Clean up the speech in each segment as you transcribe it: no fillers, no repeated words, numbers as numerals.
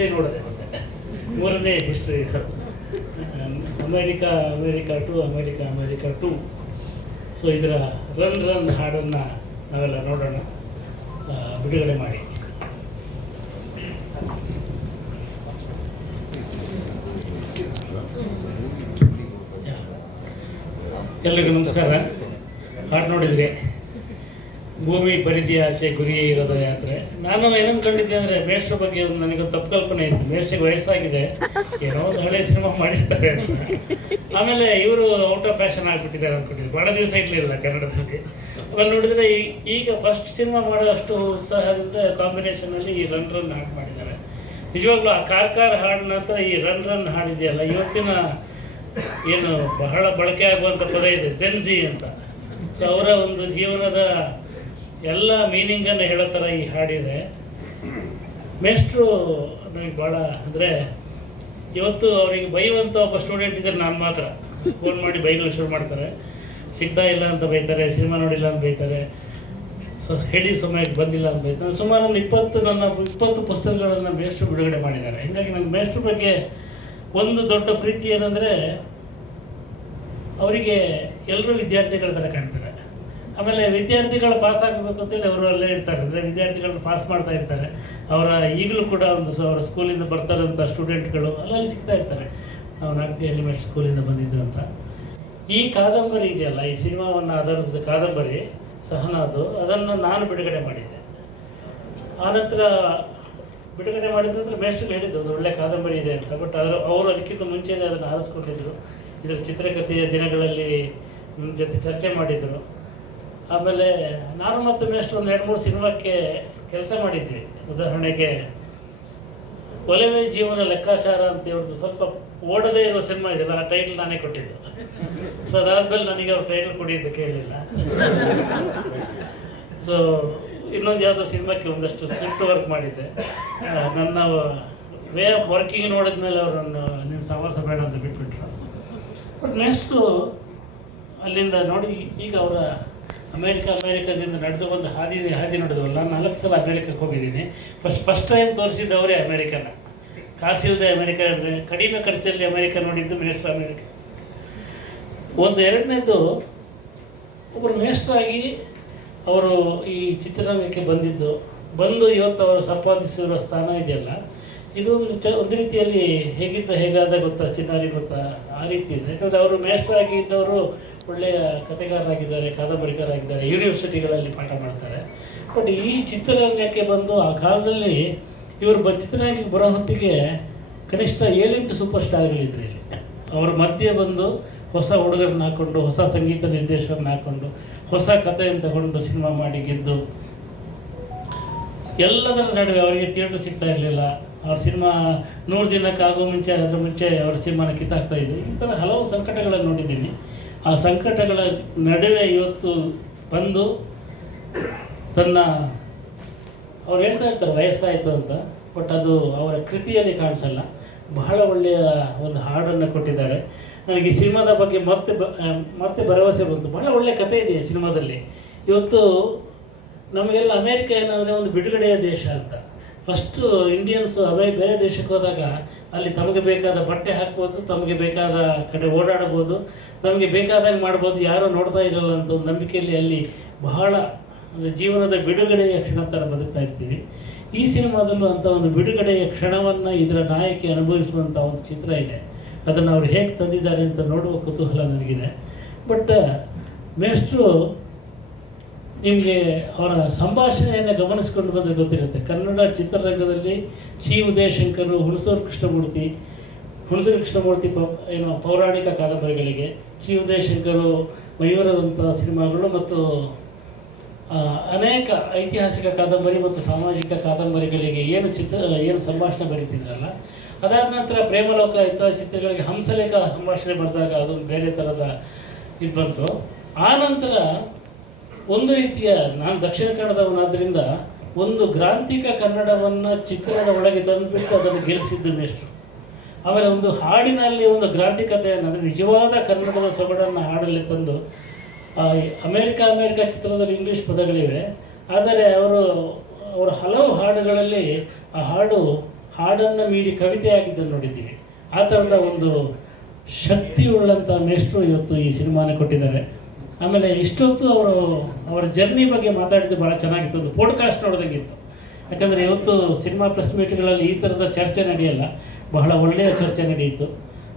ನೋಡಿದೆ ಮತ್ತೆ ಮೂರನೇ ಹಿಸ್ಟ್ರಿ ಇದು ಅಮೇರಿಕಾ ಟು. ಸೊ ಇದರ ರನ್ ಹಾಡನ್ನು ನಾವೆಲ್ಲ ನೋಡೋಣ, ಬಿಡುಗಡೆ ಮಾಡಿ. ಎಲ್ರಿಗೂ ನಮಸ್ಕಾರ. ಹಾಡು ನೋಡಿದ್ರಿ, ಭೂಮಿ ಪರಿಧಿಯ ಆಚೆ ಗುರಿಯೇ ಇರೋದ ಯಾತ್ರೆ. ನಾನು ಏನಂದು ಕಂಡಿದ್ದೆ ಅಂದರೆ ಮೇಷ್ಟ್ರ ಬಗ್ಗೆ ಒಂದು ನನಗೊಂದು ತಪ್ಪು ಕಲ್ಪನೆ ಇತ್ತು. ಮೇಷ್ಟ್ರಿಗೆ ವಯಸ್ಸಾಗಿದೆ, ಏನೋ ಒಂದು ಹಳೆ ಸಿನಿಮಾ ಮಾಡಿರ್ತಾರೆ ಅಂತ. ಆಮೇಲೆ ಇವರು ಔಟ್ ಆಫ್ ಫ್ಯಾಷನ್ ಆಗಿಬಿಟ್ಟಿದ್ದಾರೆ ಅಂದ್ಕೊಂಡಿದ್ದು. ಭಾಳ ದಿವಸ ಇರಲಿಲ್ಲ ಕನ್ನಡದಲ್ಲಿ. ಆಮೇಲೆ ನೋಡಿದರೆ ಈಗ ಫಸ್ಟ್ ಸಿನಿಮಾ ಮಾಡೋ ಅಷ್ಟು ಉತ್ಸಾಹದಿಂದ ಕಾಂಬಿನೇಷನಲ್ಲಿ ಈ ರನ್ ಹಾಡು ಮಾಡಿದ್ದಾರೆ. ನಿಜವಾಗ್ಲೂ ಆ ಕಾರ್ಕಾರ ಹಾಡಿನ ನಂತರ ಈ ರನ್ ಹಾಡಿದೆಯಲ್ಲ, ಇವತ್ತಿನ ಏನು ಬಹಳ ಬಳಕೆ ಆಗುವಂಥ ಪದ ಇದೆ, ಜೆನ್ಜಿ ಅಂತ. ಸೊ ಅವರ ಒಂದು ಜೀವನದ ಎಲ್ಲ ಮೀನಿಂಗನ್ನು ಹೇಳೋ ಥರ ಈ ಹಾಡಿದೆ. ಮೇಷ್ಟ್ರು ನನಗೆ ಭಾಳ ಅಂದರೆ, ಇವತ್ತು ಅವರಿಗೆ ಬೈಯುವಂಥ ಒಬ್ಬ ಸ್ಟೂಡೆಂಟ್ ಇದ್ದಾರೆ, ನಾನು ಮಾತ್ರ. ಫೋನ್ ಮಾಡಿ ಬೈಗಳು ಶುರು ಮಾಡ್ತಾರೆ, ಸಿಗ್ತಾ ಇಲ್ಲ ಅಂತ ಬೈತಾರೆ, ಸಿನಿಮಾ ನೋಡಿಲ್ಲ ಅಂತ ಬೈತಾರೆ, ಸೊ ಹೇಳಿ ಸಮಯಕ್ಕೆ ಬಂದಿಲ್ಲ ಅಂತ ಬೈತಾರೆ. ಸುಮಾರು ಒಂದು 20 ಪುಸ್ತಕಗಳನ್ನು ಮೇಷ್ಟ್ರು ಬಿಡುಗಡೆ ಮಾಡಿದ್ದಾರೆ. ಹೀಗಾಗಿ ನನ್ನ ಮೇಷ್ಟ್ರ ಬಗ್ಗೆ ಒಂದು ದೊಡ್ಡ ಪ್ರೀತಿ ಏನಂದರೆ, ಅವರಿಗೆ ಎಲ್ಲರೂ ವಿದ್ಯಾರ್ಥಿಗಳ ಥರ ಕಾಣ್ತಾರೆ. ಆಮೇಲೆ ವಿದ್ಯಾರ್ಥಿಗಳು ಪಾಸ್ ಆಗಬೇಕು ಅಂತೇಳಿ ಅವರು ಅಲ್ಲೇ ಇರ್ತಾರೆ, ಅಂದರೆ ವಿದ್ಯಾರ್ಥಿಗಳನ್ನ ಪಾಸ್ ಮಾಡ್ತಾ ಇರ್ತಾರೆ. ಅವರ ಈಗಲೂ ಕೂಡ ಅವರ ಸ್ಕೂಲಿಂದ ಬರ್ತಾರಂಥ ಸ್ಟೂಡೆಂಟ್ಗಳು ಅಲ್ಲಲ್ಲಿ ಸಿಗ್ತಾ ಇರ್ತಾರೆ, ನಾವು ನಾಗತಿಹಳ್ಳಿ ಮೇಷ್ಟ್ರ ಸ್ಕೂಲಿಂದ ಬಂದಿದ್ದು ಅಂತ. ಈ ಕಾದಂಬರಿ ಇದೆಯಲ್ಲ, ಈ ಸಿನಿಮಾವನ್ನು ಆಧರಿಸಿದ ಕಾದಂಬರಿ ಸಹನಾದು, ಅದನ್ನು ನಾನು ಬಿಡುಗಡೆ ಮಾಡಿದ್ದೆ. ಆನಂತರ ಬಿಡುಗಡೆ ಮಾಡಿದ ನಂತರ ಮೇಷ್ಟ್ರಿಗೆ ಹೇಳಿದ್ದು ಒಂದು ಒಳ್ಳೆ ಕಾದಂಬರಿ ಇದೆ ಅಂತ. ಬಟ್ ಅವರು ಅದಕ್ಕಿಂತ ಮುಂಚೆನೇ ಅದನ್ನು ಆರಿಸ್ಕೊಂಡಿದ್ದರು. ಇದರ ಚಿತ್ರಕಥೆಯ ದಿನಗಳಲ್ಲಿ ನನ್ನ ಜೊತೆ ಚರ್ಚೆ ಮಾಡಿದರು. ಆಮೇಲೆ ನಾನು ಮತ್ತು ಮೇಷ್ಟ್ರು ಒಂದು 2-3 ಸಿನಿಮಾಕ್ಕೆ ಕೆಲಸ ಮಾಡಿದ್ವಿ. ಉದಾಹರಣೆಗೆ ಒಲವೇ ಜೀವನ ಲೆಕ್ಕಾಚಾರ ಅಂತ ಹೇಳಿದ್ರು, ಸ್ವಲ್ಪ ಓಡದೇ ಇರೋ ಸಿನಿಮಾ ಇದೆಯಲ್ಲ, ಆ ಟೈಟ್ಲ್ ನಾನೇ ಕೊಟ್ಟಿದ್ದು. ಸೊ ಅದಾದಮೇಲೆ ನನಗೆ ಅವ್ರು ಟೈಟ್ಲ್ ಕೊಡಿದ್ದು ಕೇಳಲಿಲ್ಲ. ಸೊ ಇನ್ನೊಂದು ಯಾವುದೋ ಸಿನಿಮಾಕ್ಕೆ ಒಂದಷ್ಟು ಸ್ಕ್ರಿಪ್ಟ್ ವರ್ಕ್ ಮಾಡಿದ್ದೆ. ನನ್ನ ವೇ ಆಫ್ ವರ್ಕಿಂಗ್ ನೋಡಿದ್ಮೇಲೆ ಅವರನ್ನು ನೀನು ಸಹವಾಸ ಬೇಡ ಅಂತ ಬಿಟ್ಬಿಟ್ರು. ಬಟ್ ಮೇಷ್ಟ್ರು ಅಲ್ಲಿಂದ ನೋಡಿ, ಈಗ ಅವರ ಅಮೇರಿಕಾದಿಂದ ನಡೆದು ಬಂದು ಹಾದಿ ನಡೆದವಲ್ಲ. ನಾನು 4 ಸಲ ಅಮೇರಿಕಕ್ಕೆ ಹೋಗಿದ್ದೀನಿ. ಫಸ್ಟ್ ಟೈಮ್ ತೋರಿಸಿದ್ದು ಅವರೇ ಅಮೇರಿಕನ. ಕಾಸಿಲ್ಲದೆ ಅಮೇರಿಕ ಅಂದರೆ ಕಡಿಮೆ ಖರ್ಚಲ್ಲಿ ಅಮೇರಿಕ ನೋಡಿದ್ದು ಮೇಷ್ಟ್ರು ಅಮೇರಿಕ. ಒಂದು ಎರಡನೇದು, ಒಬ್ಬರು ಮೇಷ್ಟ್ರಾಗಿ ಅವರು ಈ ಚಿತ್ರರಂಗಕ್ಕೆ ಬಂದು ಇವತ್ತು ಅವರು ಸಂಪಾದಿಸಿರೋ ಸ್ಥಾನ ಇದೆಯಲ್ಲ, ಇದು ಒಂದು ರೀತಿಯಲ್ಲಿ ಹೇಗಾದ ಗೊತ್ತಾ, ಚಿನ್ನಾರಿ ಗೊತ್ತಾ, ಆ ರೀತಿ ಇದೆ. ಯಾಕಂದರೆ ಅವರು ಮೇಷ್ಟ್ರಾಗಿ ಇದ್ದವರು ಒಳ್ಳೆಯ ಕಥೆಗಾರರಾಗಿದ್ದಾರೆ, ಕಾದಂಬರಿಗಾರರಾಗಿದ್ದಾರೆ, ಯೂನಿವರ್ಸಿಟಿಗಳಲ್ಲಿ ಪಾಠ ಮಾಡ್ತಾರೆ. ಬಟ್ ಈ ಚಿತ್ರರಂಗಕ್ಕೆ ಬಂದು ಆ ಕಾಲದಲ್ಲಿ ಇವರು ಚಿತ್ರರಂಗಕ್ಕೆ ಬರೋ ಹೊತ್ತಿಗೆ ಕನಿಷ್ಠ 7-8 ಸೂಪರ್ ಸ್ಟಾರ್ಗಳಿದ್ರು ಇಲ್ಲಿ. ಅವ್ರ ಮಧ್ಯೆ ಬಂದು ಹೊಸ ಹುಡುಗರನ್ನ ಹಾಕ್ಕೊಂಡು, ಹೊಸ ಸಂಗೀತ ನಿರ್ದೇಶಕರನ್ನ ಹಾಕ್ಕೊಂಡು, ಹೊಸ ಕಥೆಯನ್ನು ತಗೊಂಡು ಸಿನಿಮಾ ಮಾಡಿ ಗೆದ್ದು, ಎಲ್ಲದರ ನಡುವೆ ಅವರಿಗೆ ಥಿಯೇಟ್ರ್ ಸಿಗ್ತಾ ಇರಲಿಲ್ಲ. ಅವ್ರ ಸಿನಿಮಾ 100 ದಿನಕ್ಕೆ ಆಗೋ ಮುಂಚೆ, ಅದರ ಮುಂಚೆ ಅವ್ರ ಸಿನಿಮಾನ ಕಿತ್ತಾಕ್ತಾ ಇದ್ದರು. ಈ ಥರ ಹಲವು ಸಂಕಟಗಳನ್ನು ನೋಡಿದ್ದೀನಿ. ಆ ಸಂಕಟಗಳ ನಡುವೆ ಇವತ್ತು ಬಂದು ಅವ್ರು ಹೇಳ್ತಾ ಇರ್ತಾರೆ ವಯಸ್ಸಾಯಿತು ಅಂತ, ಬಟ್ ಅದು ಅವರ ಕೃತಿಯಲ್ಲಿ ಕಾಣಿಸಲ್ಲ. ಬಹಳ ಒಳ್ಳೆಯ ಒಂದು ಹಾಡನ್ನು ಕೊಟ್ಟಿದ್ದಾರೆ. ನನಗೆ ಈ ಸಿನಿಮಾದ ಬಗ್ಗೆ ಮತ್ತೆ ಭರವಸೆ ಬಂತು. ಬಹಳ ಒಳ್ಳೆಯ ಕಥೆ ಇದೆ ಈ ಸಿನಿಮಾದಲ್ಲಿ. ಇವತ್ತು ನಮಗೆಲ್ಲ ಅಮೇರಿಕ ಏನಂದರೆ ಒಂದು ಬಿಡುಗಡೆಯ ದೇಶ ಅಂತ. ಫಸ್ಟು ಇಂಡಿಯನ್ಸು ಬೇರೆ ದೇಶಕ್ಕೆ ಹೋದಾಗ ಅಲ್ಲಿ ತಮಗೆ ಬೇಕಾದ ಬಟ್ಟೆ ಹಾಕ್ಬೋದು, ತಮಗೆ ಬೇಕಾದ ಕಡೆ ಓಡಾಡ್ಬೋದು, ತಮಗೆ ಬೇಕಾದಾಗ ಮಾಡ್ಬೋದು, ಯಾರೂ ನೋಡ್ತಾ ಇರಲ್ಲ ಅಂತ ಒಂದು ನಂಬಿಕೆಯಲ್ಲಿ ಅಲ್ಲಿ ಬಹಳ ಅಂದರೆ ಜೀವನದ ಬಿಡುಗಡೆಯ ಕ್ಷಣ ಥರ ಬದುಕ್ತಾ ಇರ್ತೀವಿ. ಈ ಸಿನಿಮಾದಲ್ಲೂ ಅಂಥ ಒಂದು ಬಿಡುಗಡೆಯ ಕ್ಷಣವನ್ನು ಇದರ ನಾಯಕಿ ಅನುಭವಿಸುವಂಥ ಒಂದು ಚಿತ್ರ ಇದೆ. ಅದನ್ನು ಅವರು ಹೇಗೆ ತಂದಿದ್ದಾರೆ ಅಂತ ನೋಡುವ ಕುತೂಹಲ ನನಗಿದೆ. ಬಟ್ ಮೇಷ್ಟ್ರು ನಿಮಗೆ ಅವರ ಸಂಭಾಷಣೆಯನ್ನು ಗಮನಿಸ್ಕೊಂಡು ಬಂದರೆ ಗೊತ್ತಿರುತ್ತೆ. ಕನ್ನಡ ಚಿತ್ರರಂಗದಲ್ಲಿ ಚಿ ಉದಯಶಂಕರ್, ಹುಣಸೂರು ಕೃಷ್ಣಮೂರ್ತಿ ಪೌರಾಣಿಕ ಕಾದಂಬರಿಗಳಿಗೆ, ಚಿ ಉದಯಶಂಕರು ಮಯೂರದಂಥ ಸಿನಿಮಾಗಳು ಮತ್ತು ಅನೇಕ ಐತಿಹಾಸಿಕ ಕಾದಂಬರಿ ಮತ್ತು ಸಾಮಾಜಿಕ ಕಾದಂಬರಿಗಳಿಗೆ ಏನು ಸಂಭಾಷಣೆ ಬರೀತಿದ್ರಲ್ಲ, ಅದಾದ ನಂತರ ಪ್ರೇಮಲೋಕ ಇಂಥ ಚಿತ್ರಗಳಿಗೆ ಹಂಸಲೇಖ ಸಂಭಾಷಣೆ ಬರೆದಾಗ ಅದೊಂದು ಬೇರೆ ಥರದ ಇದು ಬಂತು. ಆ ನಂತರ ಒಂದು ರೀತಿಯ, ನಾನು ದಕ್ಷಿಣ ಕನ್ನಡದವನಾದ್ದರಿಂದ ಒಂದು ಗ್ರಾಂಥಿಕ ಕನ್ನಡವನ್ನು ಚಿತ್ರದ ಒಳಗೆ ತಂದುಬಿಟ್ಟು ಅದನ್ನು ಗೆಲ್ಲಿಸಿದ್ದು ಮೇಷ್ಟ್ರು. ಆಮೇಲೆ ಒಂದು ಹಾಡಿನಲ್ಲಿ ಒಂದು ಗ್ರಾಂಥಿಕತೆಯನ್ನು, ಅಂದರೆ ನಿಜವಾದ ಕನ್ನಡದ ಸೊಗಡನ್ನು ಹಾಡಲ್ಲಿ ತಂದು, ಅಮೇರಿಕಾ ಚಿತ್ರದಲ್ಲಿ ಇಂಗ್ಲೀಷ್ ಪದಗಳಿವೆ, ಆದರೆ ಅವರ ಹಲವು ಹಾಡುಗಳಲ್ಲಿ ಆ ಹಾಡು ಹಾಡನ್ನು ಮೀರಿ ಕವಿತೆ ಆಗಿದ್ದನ್ನು ನೋಡಿದ್ದೀವಿ. ಆ ಥರದ ಒಂದು ಶಕ್ತಿಯುಳ್ಳಂಥ ಮೇಷ್ಟ್ರು ಇವತ್ತು ಈ ಸಿನಿಮಾನ ಕೊಟ್ಟಿದ್ದಾರೆ. ಆಮೇಲೆ ಇಷ್ಟೊತ್ತು ಅವರ ಜರ್ನಿ ಬಗ್ಗೆ ಮಾತಾಡಿದ್ದು ಭಾಳ ಚೆನ್ನಾಗಿತ್ತು. ಒಂದು ಪಾಡ್ಕಾಸ್ಟ್ ನೋಡ್ದಂಗಿತ್ತು. ಯಾಕಂದರೆ ಇವತ್ತು ಸಿನಿಮಾ ಪ್ರೆಸ್ ಮೀಟ್ಗಳಲ್ಲಿ ಈ ಥರದ ಚರ್ಚೆ ನಡೆಯಲ್ಲ, ಬಹಳ ಒಳ್ಳೆಯ ಚರ್ಚೆ ನಡೆಯಿತು.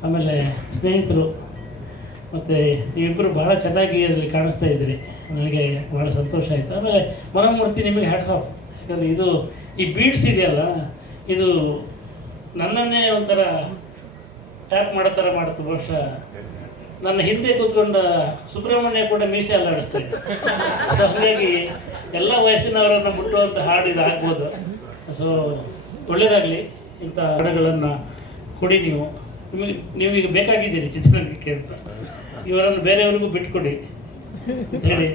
ಆಮೇಲೆ ಸ್ನೇಹಿತರು ಮತ್ತು ನೀವಿಬ್ಬರು ಭಾಳ ಚೆನ್ನಾಗಿ ಅದರಲ್ಲಿ ಕಾಣಿಸ್ತಾ ಇದ್ದೀರಿ, ನನಗೆ ಭಾಳ ಸಂತೋಷ ಆಯಿತು. ಆಮೇಲೆ ಮನೋಮೂರ್ತಿ, ನಿಮಗೆ ಹ್ಯಾಟ್ಸ್ ಆಫ್. ಯಾಕಂದರೆ ಈ ಬೀಟ್ಸ್ ಇದೆಯಲ್ಲ, ಇದು ನನ್ನನ್ನೇ ಒಂಥರ ಟ್ಯಾಪ್ ಮಾಡೋ ಥರ ಮಾಡುತ್ತೆ. ಬಹುಶಃ ನನ್ನ ಹಿಂದೆ ಕೂತ್ಕೊಂಡ ಸುಬ್ರಹ್ಮಣ್ಯ ಕೂಡ ಮೀಸೆ ಅಲ್ಲಾಡಿಸ್ತಾ ಇತ್ತು. ಸೊ ಹಾಗಾಗಿ ಎಲ್ಲ ವಯಸ್ಸಿನವರನ್ನು ಮುಟ್ಟುವಂಥ ಹಾಡು ಇದು ಆಗ್ಬೋದು. ಸೊ ಒಳ್ಳೆಯದಾಗಲಿ, ಇಂಥ ಹಾಡುಗಳನ್ನು ಕೊಡಿ. ನೀವೀಗ ಬೇಕಾಗಿದ್ದೀರಿ ಚಿತ್ರರಂಗಕ್ಕೆ ಅಂತ, ಇವರನ್ನು ಬೇರೆಯವ್ರಿಗೂ ಬಿಟ್ಕೊಡಿ ಅಂತ ಹೇಳಿ.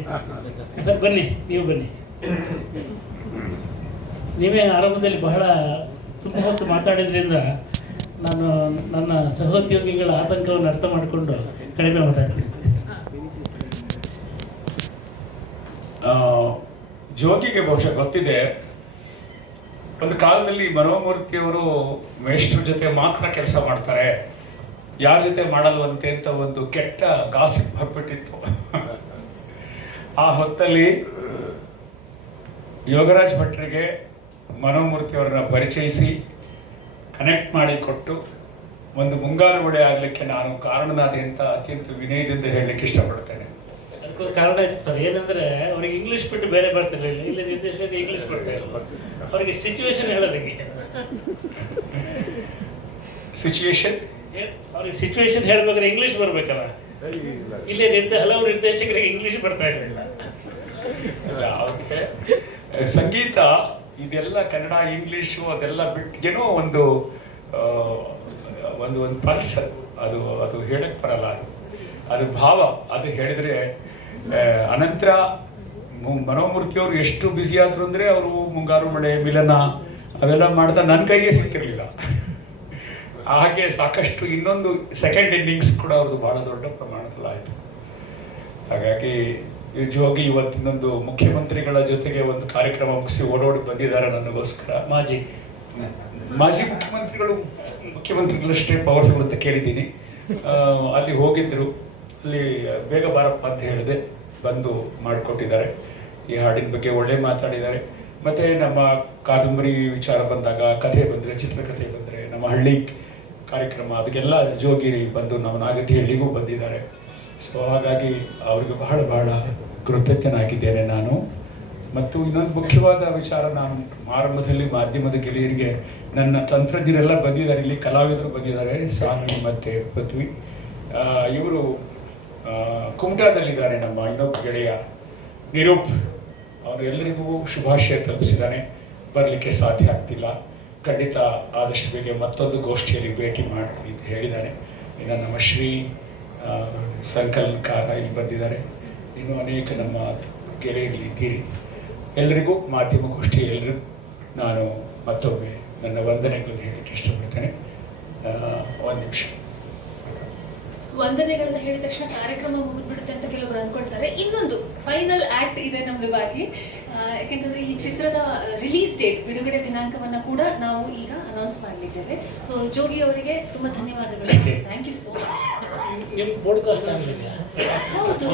ಸರ್ ಬನ್ನಿ, ನೀವು ಬನ್ನಿ. ನೀವೇ ಆರಂಭದಲ್ಲಿ ಬಹಳ ತುಂಬ ಹೊತ್ತು ಮಾತಾಡಿದ್ರಿಂದ ನಾನು ನನ್ನ ಸಹೋದ್ಯೋಗಿಗಳ ಆತಂಕವನ್ನು ಅರ್ಥ ಮಾಡಿಕೊಂಡು ಕಡಿಮೆ ಮಾತಾಡ್ತೀನಿ. ಜೋಗಿಗೆ ಬಹುಶಃ ಗೊತ್ತಿದೆ, ಒಂದು ಕಾಲದಲ್ಲಿ ಮನೋಮೂರ್ತಿಯವರು ಮೇಷ್ಟ್ರ ಜೊತೆ ಮಾತ್ರ ಕೆಲಸ ಮಾಡ್ತಾರೆ, ಯಾರ ಜೊತೆ ಮಾಡಲ್ವಂತೆ ಅಂತ ಒಂದು ಕೆಟ್ಟ ಗಾಸಿಪ್ ಹಬ್ಬಿಟ್ಟಿತ್ತು. ಆ ಹೊತ್ತಲ್ಲಿ ಯೋಗರಾಜ್ ಭಟ್ರಿಗೆ ಮನೋಮೂರ್ತಿಯವರನ್ನ ಪರಿಚಯಿಸಿ ಕನೆಕ್ಟ್ ಮಾಡಿಕೊಟ್ಟು ಒಂದು ಮುಂಗಾರು ಮಳೆ ಆಗಲಿಕ್ಕೆ ನಾನು ಕಾರಣನಾದೆ ಅಂತ ಅತ್ಯಂತ ವಿನಯದಿಂದ ಹೇಳಲಿಕ್ಕೆ ಇಷ್ಟಪಡ್ತೇನೆ. ಅದಕ್ಕೊಂದು ಕಾರಣ ಇತ್ತು ಸರ್. ಏನಂದರೆ ಅವ್ರಿಗೆ ಇಂಗ್ಲೀಷ್ ಬಿಟ್ಟು ಬೇರೆ ಬರ್ತಿರಲಿಲ್ಲ. ಇಲ್ಲಿ ನಿರ್ದೇಶಕರಿಗೆ ಇಂಗ್ಲೀಷ್ ಬರ್ತಾ ಇಲ್ಲ, ಅವರಿಗೆ ಸಿಚುವೇಶನ್ ಹೇಳೋದಕ್ಕೆ. ಸಿಚುವೇಶನ್ ಅವ್ರಿಗೆ ಸಿಚುವೇಶನ್ ಹೇಳ್ಬೇಕಾದ್ರೆ ಇಂಗ್ಲೀಷ್ ಬರಬೇಕಲ್ಲ. ಇಲ್ಲಿ ಹಲವು ನಿರ್ದೇಶಕರಿಗೆ ಇಂಗ್ಲೀಷ್ ಬರ್ತಾ ಇರಲಿಲ್ಲ. ಅವ್ರಿಗೆ ಸಂಗೀತ ಇದೆಲ್ಲ ಕನ್ನಡ ಇಂಗ್ಲೀಷು ಅದೆಲ್ಲ ಬಿಟ್ಟು ಏನೋ ಒಂದು ಒಂದು ಒಂದು ಪಲ್ಸ್, ಅದು ಹೇಳಕ್ಕೆ ಬರಲ್ಲ. ಅದು ಭಾವ, ಅದು ಹೇಳಿದರೆ ಅನಂತರ ಮನೋಮೂರ್ತಿಯವರು ಎಷ್ಟು ಬ್ಯುಸಿ ಆದರು ಅಂದರೆ ಅವರು ಮುಂಗಾರು ಮಳೆ, ಮಿಲನ ಅವೆಲ್ಲ ಮಾಡ್ದ ನನ್ನ ಕೈಗೆ ಸಿಕ್ಕಿರಲಿಲ್ಲ. ಹಾಗೆ ಸಾಕಷ್ಟು ಇನ್ನೊಂದು ಸೆಕೆಂಡ್ ಇನ್ನಿಂಗ್ಸ್ ಕೂಡ ಅವ್ರದ್ದು ಭಾಳ ದೊಡ್ಡ ಪ್ರಮಾಣದಲ್ಲಿ ಆಯಿತು. ಹಾಗಾಗಿ ಜೋಗಿ ಇವತ್ತಿನೊಂದು ಮುಖ್ಯಮಂತ್ರಿಗಳ ಜೊತೆಗೆ ಒಂದು ಕಾರ್ಯಕ್ರಮ ಮುಗಿಸಿ ಓಡೋಡಿ ಬಂದಿದ್ದಾರೆ ನನಗೋಸ್ಕರ. ಮಾಜಿ ಮುಖ್ಯಮಂತ್ರಿಗಳಷ್ಟೇ ಪವರ್ಫುಲ್ ಅಂತ ಕೇಳಿದ್ದೀನಿ. ಅಲ್ಲಿ ಹೋಗಿದ್ದರು, ಅಲ್ಲಿ ಬೇಗ ಬಾರಪ್ಪ ಅಂತ ಹೇಳಿದೆ, ಬಂದು ಮಾಡಿಕೊಟ್ಟಿದ್ದಾರೆ. ಈ ಹಾಡಿನ ಬಗ್ಗೆ ಒಳ್ಳೆ ಮಾತಾಡಿದ್ದಾರೆ. ಮತ್ತು ನಮ್ಮ ಕಾದಂಬರಿ ವಿಚಾರ ಬಂದಾಗ, ಕಥೆ ಬಂದರೆ, ಚಿತ್ರಕಥೆ ಬಂದರೆ, ನಮ್ಮ ಹಳ್ಳಿ ಕಾರ್ಯಕ್ರಮ ಅದಕ್ಕೆಲ್ಲ ಜೋಗಿ ಬಂದು ನಮ್ಮ ನಾಗತಿಹಳ್ಳಿಗೂ ಬಂದಿದ್ದಾರೆ. ಸೊ ಹಾಗಾಗಿ ಅವರಿಗೆ ಬಹಳ ಬಹಳ ಕೃತಜ್ಞನಾಗಿದ್ದೇನೆ ನಾನು. ಮತ್ತು ಇನ್ನೊಂದು ಮುಖ್ಯವಾದ ವಿಚಾರ, ನಾನು ಆರಂಭದಲ್ಲಿ ಮಾಧ್ಯಮದ ಗೆಳೆಯರಿಗೆ ನನ್ನ ತಂತ್ರಜ್ಞರೆಲ್ಲ ಬಂದಿದ್ದಾರೆ, ಇಲ್ಲಿ ಕಲಾವಿದರು ಬಂದಿದ್ದಾರೆ, ಸಾನ್ವಿ ಮತ್ತು ಪೃಥ್ವಿ. ಇವರು ಕುಮಟಾದಲ್ಲಿದ್ದಾರೆ. ನಮ್ಮ ಇನ್ನೊಬ್ಬ ಗೆಳೆಯ ನಿರೂಪ್, ಅವನು ಎಲ್ಲರಿಗೂ ಶುಭಾಶಯ ತಲುಪಿಸಿದ್ದಾನೆ. ಬರಲಿಕ್ಕೆ ಸಾಧ್ಯ ಆಗ್ತಿಲ್ಲ, ಖಂಡಿತ ಆದಷ್ಟು ಬೇಗ ಮತ್ತೊಂದು ಗೋಷ್ಠಿಯಲ್ಲಿ ಭೇಟಿ ಮಾಡ್ತೀನಿ ಅಂತ ಹೇಳಿದ್ದಾನೆ. ಇನ್ನು ನಮ್ಮ ಶ್ರೀ ಸಂಕಲನಕಾರ ಇಲ್ಲಿ ಬಂದಿದ್ದಾರೆ. ಇನ್ನೂ ಅನೇಕ ನಮ್ಮ ಗೆಳೆಯರಿದ್ದೀರಿ. ಎಲ್ಲರಿಗೂ ಮಾಧ್ಯಮ ಗೋಷ್ಠಿ ಎಲ್ಲರಿಗೂ ನಾನು ಮತ್ತೊಮ್ಮೆ ನನ್ನ ವಂದನೆಗಳನ್ನು ಹೇಳಲಿಕ್ಕೆ ಇಷ್ಟಪಡ್ತೇನೆ. ಒಂದು ನಿಮಿಷ. ವಂದನೆಗಳನ್ನ ಹೇಳಿದ ತಕ್ಷಣ ಕಾರ್ಯಕ್ರಮ ಮುಗಿದ್ಬಿಡುತ್ತೆ ಅಂತ ಕೆಲವರು ಅಂದ್ಕೊಳ್ತಾರೆ. ಇನ್ನೊಂದು ಫೈನಲ್ ಆಕ್ಟ್ ಇದೆ ನಮ್ದು ಬಾಕಿ. ಯಾಕೆಂತಂದ್ರೆ ಈ ಚಿತ್ರದ ರಿಲೀಸ್ ಡೇಟ್, ಬಿಡುಗಡೆ ದಿನಾಂಕವನ್ನ ಕೂಡ ನಾವು ಈಗ ಅನೌನ್ಸ್ ಮಾಡಲಿದ್ದೇವೆ. ಸೊ ಜೋಗಿ ಅವರಿಗೆ ತುಂಬಾ ಧನ್ಯವಾದಗಳು. Thank you so much. ನಿಮ್ಮ ಪಾಡ್ಕಾಸ್ಟ್ ಆಗಲಿಲ್ಲ? ಹೌದು.